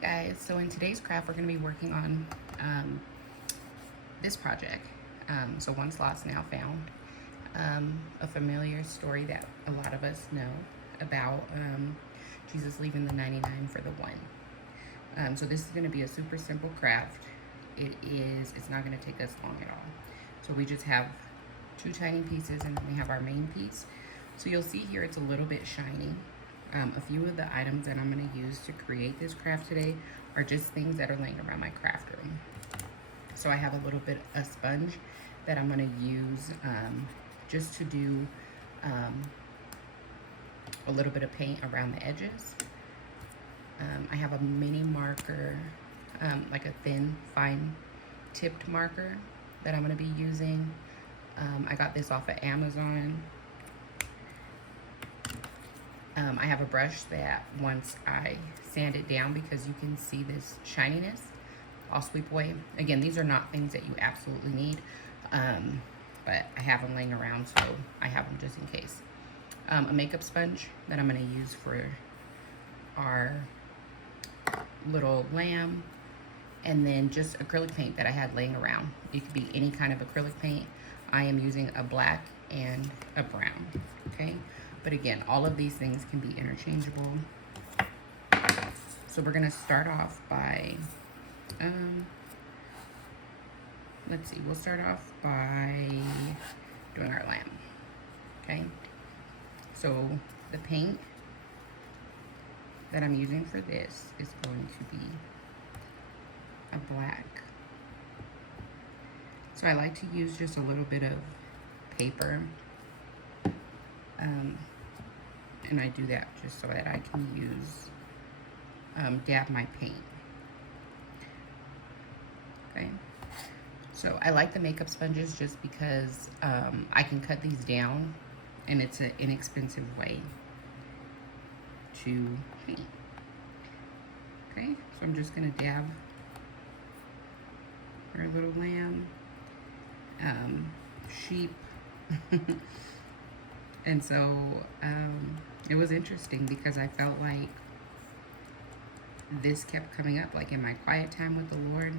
Guys, so in today's craft we're going to be working on this project. So one slot's now found. A familiar story that a lot of us know about Jesus leaving the 99 for the one. So this is going to be a super simple craft. It's not going to take us long at all. So we just have two tiny pieces and then we have our main piece. So you'll see here it's a little bit shiny. A few of the items that I'm going to use to create this craft today are just things that are laying around my craft room. So I have a little bit of sponge that I'm going to use just to do a little bit of paint around the edges. I have a mini marker, like a thin, fine tipped marker that I'm going to be using. I got this off of Amazon. I have a brush that once I sand it down, because you can see this shininess, I'll sweep away. Again, these are not things that you absolutely need, but I have them laying around, so I have them just in case. A makeup sponge that I'm going to use for our little lamb, and then just acrylic paint that I had laying around. It could be any kind of acrylic paint. I am using a black and a brown, okay? But again, all of these things can be interchangeable. So we're gonna start off by, let's see, we'll start off by doing our lamb, okay? So the paint that I'm using for this is going to be a black. So I like to use just a little bit of paper. And I do that just so that I can use, dab my paint. Okay. So I like the makeup sponges just because I can cut these down and it's an inexpensive way to paint. Okay, so I'm just gonna dab our little lamb, sheep. And so it was interesting because I felt like this kept coming up, like in my quiet time with the Lord.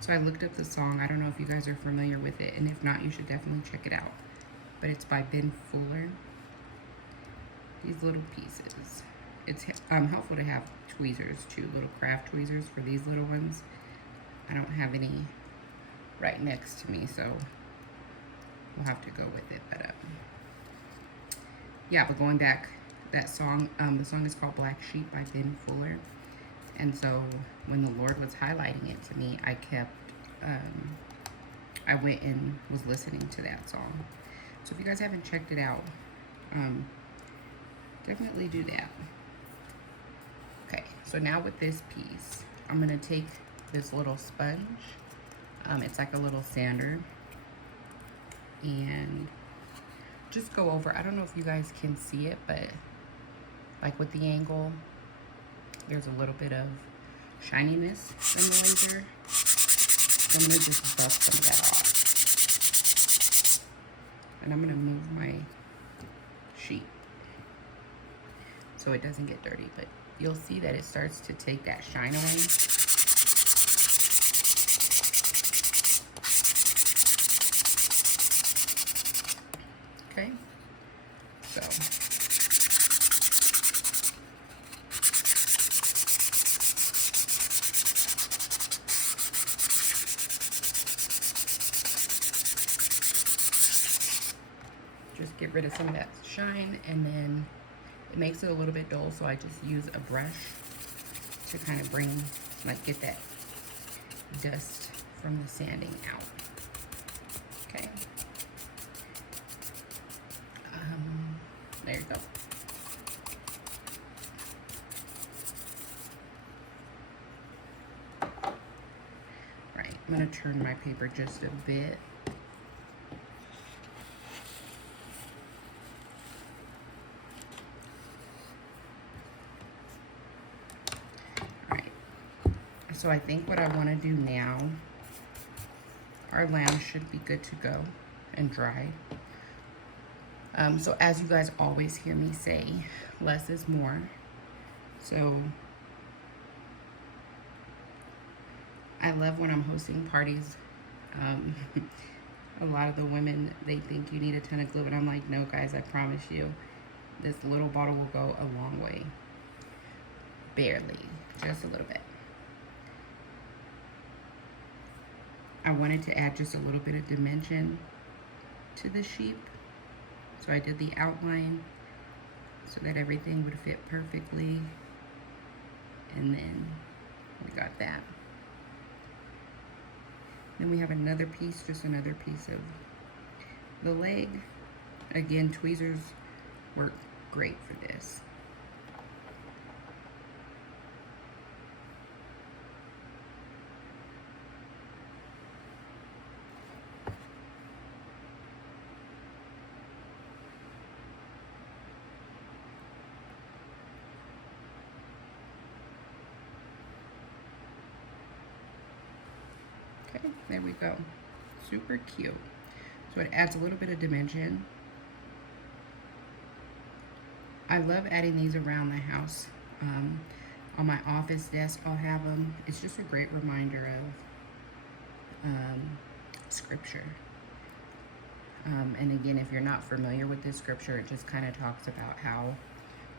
So I looked up the song. I don't know if you guys are familiar with it, and if not, you should definitely check it out. But it's by Ben Fuller. These little pieces. It's helpful to have tweezers too, little craft tweezers for these little ones. I don't have any right next to me, so we'll have to go with it. But yeah, but going back, that song, the song is called Black Sheep by Ben Fuller. And so when the Lord was highlighting it to me, I kept, I went and was listening to that song. So if you guys haven't checked it out, definitely do that. Okay, so now with this piece, I'm gonna take this little sponge. It's like a little sander, and just go over. I don't know if you guys can see it, but like with the angle, there's a little bit of shininess in the laser. So I'm gonna just buff some of that off. And I'm gonna move my sheet so it doesn't get dirty, but you'll see that it starts to take that shine away. Okay, so just get rid of some of that shine, and then it makes it a little bit dull, so I just use a brush to kind of bring, like, get that dust from the sanding out. Okay. There you go. Right, I'm gonna turn my paper just a bit. Alright, so I think what I wanna do now, our lamb should be good to go and dry. So as you guys always hear me say, less is more. So I love when I'm hosting parties. Um, a lot of the women, they think you need a ton of glue, and I'm like, no, guys, I promise you, this little bottle will go a long way. Barely, just a little bit. I wanted to add just a little bit of dimension to the sheep. So I did the outline so that everything would fit perfectly. And then we got that. Then we have another piece, just another piece of the leg. Again, tweezers work great for this. Okay, there we go. Super cute. So it adds a little bit of dimension. I love adding these around the house. On my office desk, I'll have them. It's just a great reminder of scripture. And again, if you're not familiar with this scripture, it just kind of talks about how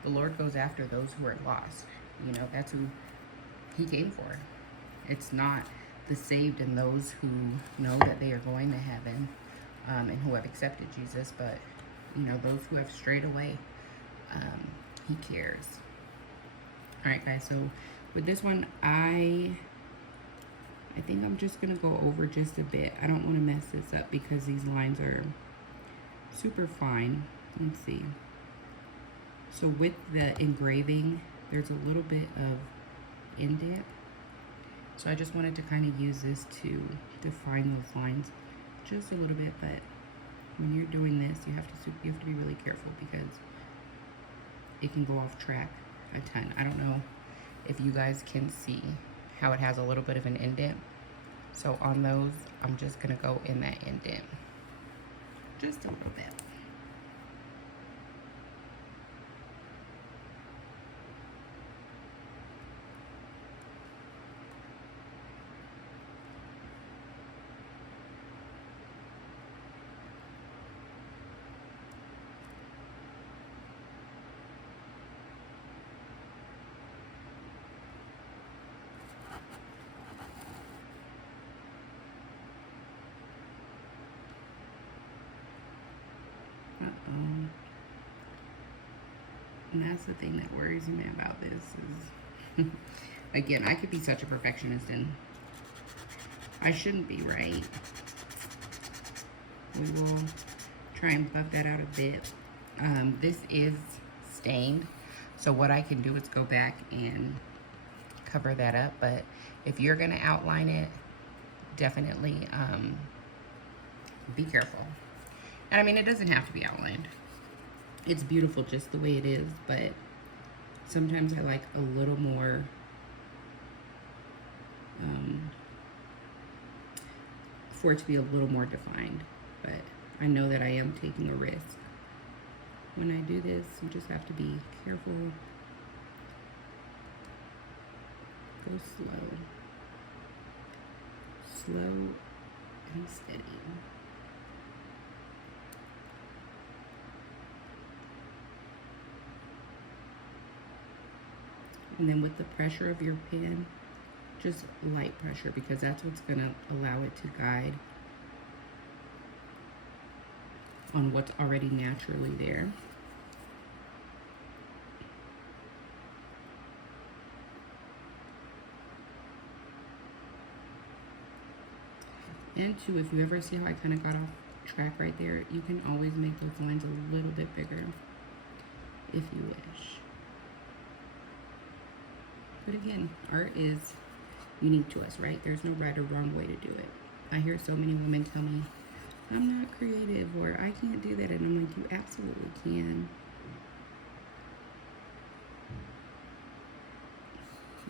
the Lord goes after those who are lost. You know, that's who he came for. It's not the saved and those who know that they are going to heaven and who have accepted Jesus, but, you know, those who have strayed away, he cares. All right, guys, so with this one, I think I'm just going to go over just a bit. I don't want to mess this up because these lines are super fine. Let's see. So with the engraving, there's a little bit of indent. So I just wanted to kind of use this to define those lines just a little bit. But when you're doing this, you have to be really careful because it can go off track a ton. I don't know if you guys can see how it has a little bit of an indent. So on those, I'm just gonna go in that indent just a little bit. And that's the thing that worries me about this is, again, I could be such a perfectionist and I shouldn't be, right? We will try and buff that out a bit. This is stained, so what I can do is go back and cover that up, but if you're gonna outline it, definitely be careful. And I mean, it doesn't have to be outlined. It's beautiful just the way it is, but sometimes I like a little more for it to be a little more defined. But I know that I am taking a risk. When I do this, you just have to be careful. Go slow. Slow and steady. And then with the pressure of your pen, just light pressure because that's what's going to allow it to guide on what's already naturally there. And two, if you ever see how I kind of got off track right there, you can always make those lines a little bit bigger if you wish. But again, art is unique to us, right? There's no right or wrong way to do it. I hear so many women tell me, I'm not creative, or I can't do that. And I'm like, you absolutely can.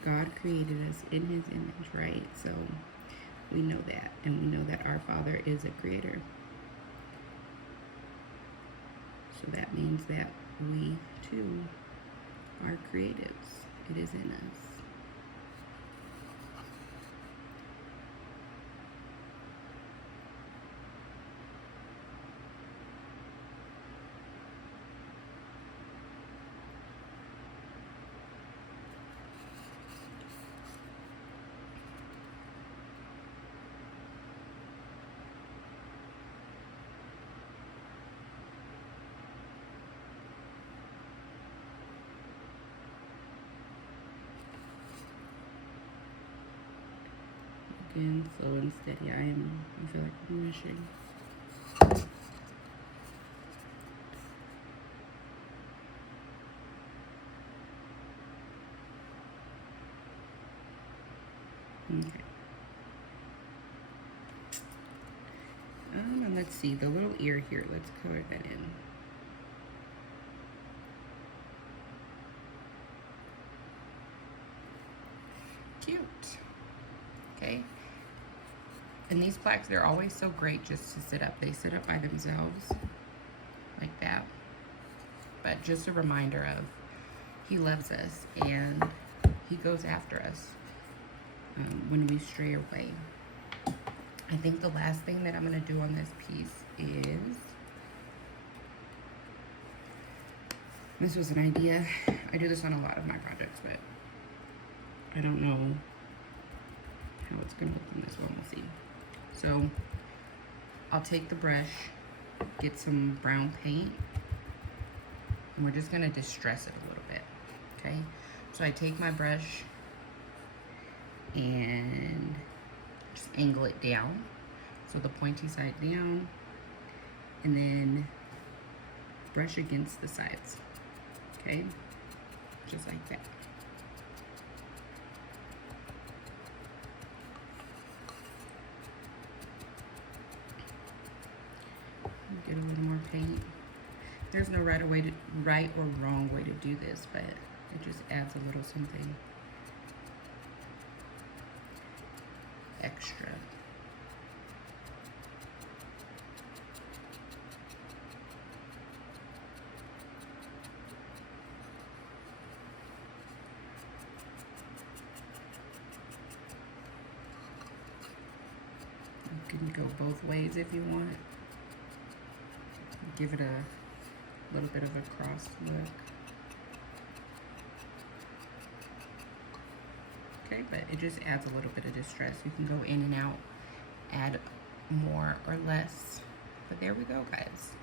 God created us in his image, right? So we know that. And we know that our Father is a creator. So that means that we, too, are creatives It is in us. Again, slow and steady. I feel like I'm rushing. Okay. And let's see, the little ear here, let's color that in. Cute. Okay. And these plaques, they're always so great just to sit up. They sit up by themselves, like that. But just a reminder of, he loves us and he goes after us when we stray away. I think the last thing that I'm going to do on this piece is, this was an idea. I do this on a lot of my projects, but I don't know how it's going to look in this one. We'll see. So I'll take the brush, get some brown paint, and we're just going to distress it a little bit. Okay? So I take my brush and just angle it down, so the pointy side down, and then brush against the sides. Okay? Just like that. Get a little more paint. There's no right or wrong way to do this, but it just adds a little something extra. You can go both ways if you want. Give it a little bit of a cross look. Okay, but it just adds a little bit of distress. You can go in and out, add more or less. But there we go, guys.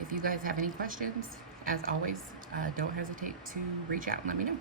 If you guys have any questions, as always, don't hesitate to reach out and let me know.